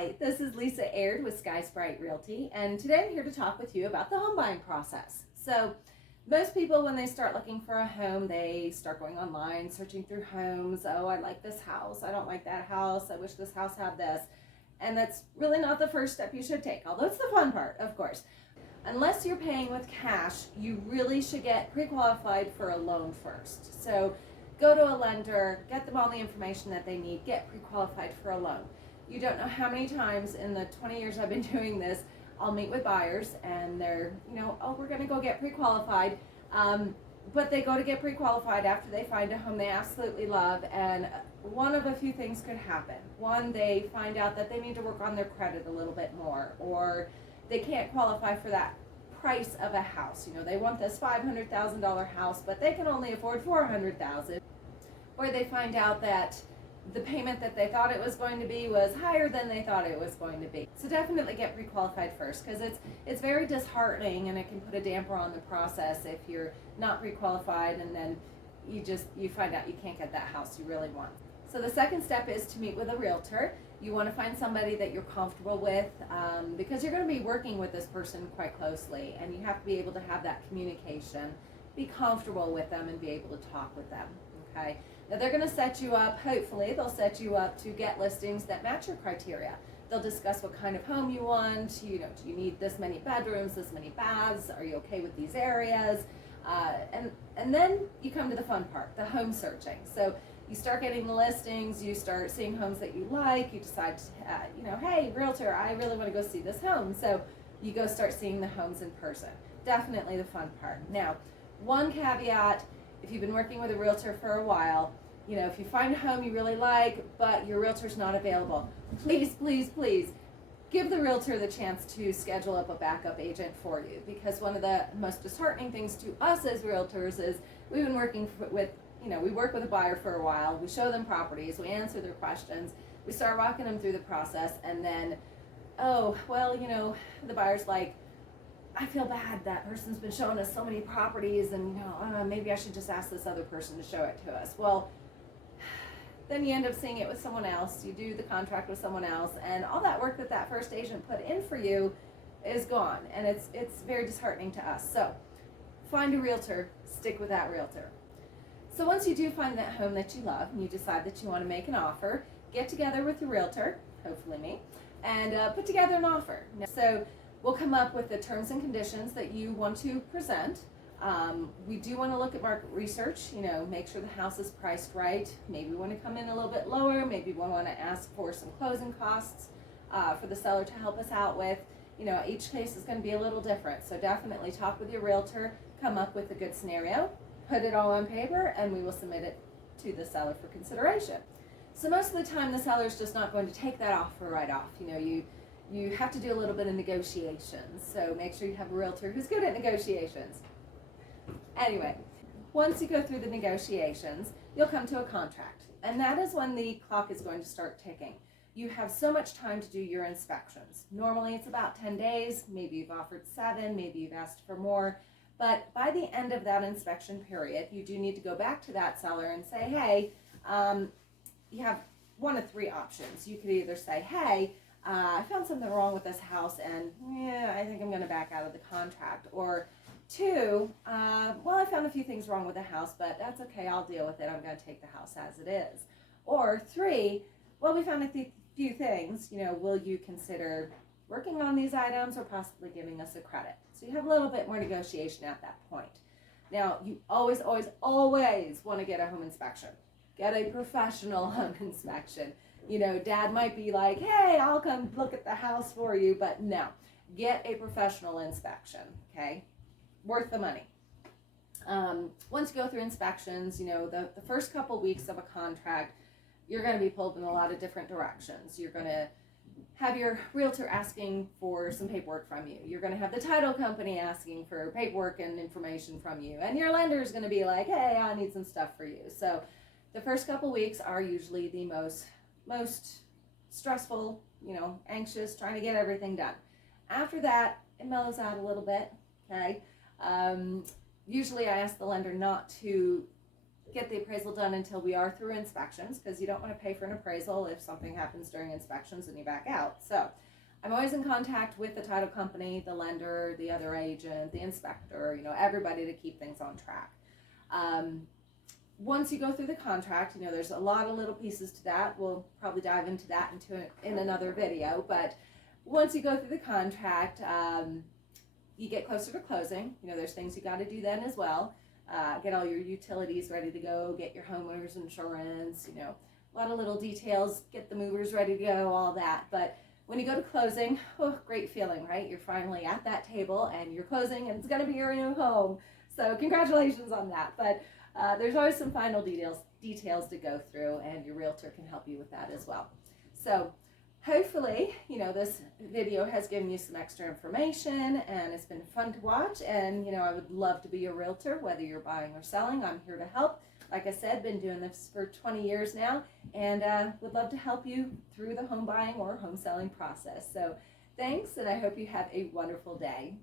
Hi, this is Lisa Aird with Skysbright Realty, and today I'm here to talk with you about the home buying process. So most people, when they start looking for a home, they start going online, searching through homes. Oh, I like this house. I don't like that house. I wish this house had this. And that's really not the first step you should take, although it's the fun part, of course. Unless you're paying with cash, you really should get pre-qualified for a loan first. So go to a lender, get them all the information that they need, get pre-qualified for a loan. You don't know how many times in the 20 years I've been doing this, I'll meet with buyers and they're, oh, we're going to go get pre-qualified. But they go to get pre-qualified after they find a home they absolutely love, and one of a few things could happen. One, they find out that they need to work on their credit a little bit more, or they can't qualify for that price of a house. They want this $500,000 house, but they can only afford $400,000. Or they find out that the payment that they thought it was going to be was higher than they thought it was going to be. So definitely get pre-qualified first, because it's very disheartening and it can put a damper on the process if you're not pre-qualified and then you find out you can't get that house you really want. So the second step is to meet with a realtor. You want to find somebody that you're comfortable with, because you're going to be working with this person quite closely, and you have to be able to have that communication, be comfortable with them, and be able to talk with them. Okay. Now they're going to set you up, hopefully they'll set you up to get listings that match your criteria. They'll discuss what kind of home you want, do you need this many bedrooms, this many baths, are you okay with these areas? And then you come to the fun part, the home searching. So you start getting the listings, you start seeing homes that you like, you decide, hey, realtor, I really want to go see this home. So you go start seeing the homes in person. Definitely the fun part. Now, one caveat, if you've been working with a realtor for a while, if you find a home you really like, but your realtor's not available, please, please, please give the realtor the chance to schedule up a backup agent for you. Because one of the most disheartening things to us as realtors is we've been working with, we work with a buyer for a while, we show them properties, we answer their questions, we start walking them through the process, and then, oh, well, the buyer's like, I feel bad, that person's been showing us so many properties, and maybe I should just ask this other person to show it to us. Well, then you end up seeing it with someone else, you do the contract with someone else, and all that work that first agent put in for you is gone, and it's very disheartening to us. So find a realtor, stick with that realtor. So once you do find that home that you love and you decide that you want to make an offer, get together with your realtor, hopefully me, and put together an offer. So we'll come up with the terms and conditions that you want to present. We do want to look at market research, make sure the house is priced right. Maybe we want to come in a little bit lower. Maybe we want to ask for some closing costs for the seller to help us out with. Each case is going to be a little different. So definitely talk with your realtor, come up with a good scenario, put it all on paper, and we will submit it to the seller for consideration. So most of the time the seller's just not going to take that offer right off. You have to do a little bit of negotiations, so make sure you have a realtor who's good at negotiations. Anyway, once you go through the negotiations, you'll come to a contract, and that is when the clock is going to start ticking. You have so much time to do your inspections. Normally it's about 10 days, maybe you've offered 7, maybe you've asked for more, but by the end of that inspection period, you do need to go back to that seller and say, hey, you have one of 3 options. You could either say, hey, I found something wrong with this house, and I think I'm going to back out of the contract. Or 2, well, I found a few things wrong with the house, but that's okay, I'll deal with it. I'm going to take the house as it is. Or 3, well, we found a few things, will you consider working on these items or possibly giving us a credit? So you have a little bit more negotiation at that point. Now, you always, always, always want to get a home inspection. Get a professional home inspection. Dad might be like, hey, I'll come look at the house for you, but no, get a professional inspection, okay? Worth the money. Once you go through inspections, the first couple weeks of a contract, you're going to be pulled in a lot of different directions. You're going to have your realtor asking for some paperwork from you. You're going to have the title company asking for paperwork and information from you. And your lender is going to be like, hey, I need some stuff for you. So the first couple weeks are usually the most stressful, anxious, trying to get everything done. After that, it mellows out a little bit, okay? Usually I ask the lender not to get the appraisal done until we are through inspections, because you don't want to pay for an appraisal if something happens during inspections and you back out. So I'm always in contact with the title company, the lender, the other agent, the inspector, everybody to keep things on track. Once you go through the contract, there's a lot of little pieces to that. We'll probably dive into that in another video. But once you go through the contract, you get closer to closing. There's things you got to do then as well. Get all your utilities ready to go, get your homeowner's insurance, a lot of little details, get the movers ready to go, all that. But when you go to closing, great feeling, right? You're finally at that table and you're closing and it's going to be your new home. So congratulations on that. But there's always some final details to go through, and your realtor can help you with that as well. So hopefully, this video has given you some extra information and it's been fun to watch. And, I would love to be your realtor, whether you're buying or selling. I'm here to help. Like I said, been doing this for 20 years now, and would love to help you through the home buying or home selling process. So thanks, and I hope you have a wonderful day.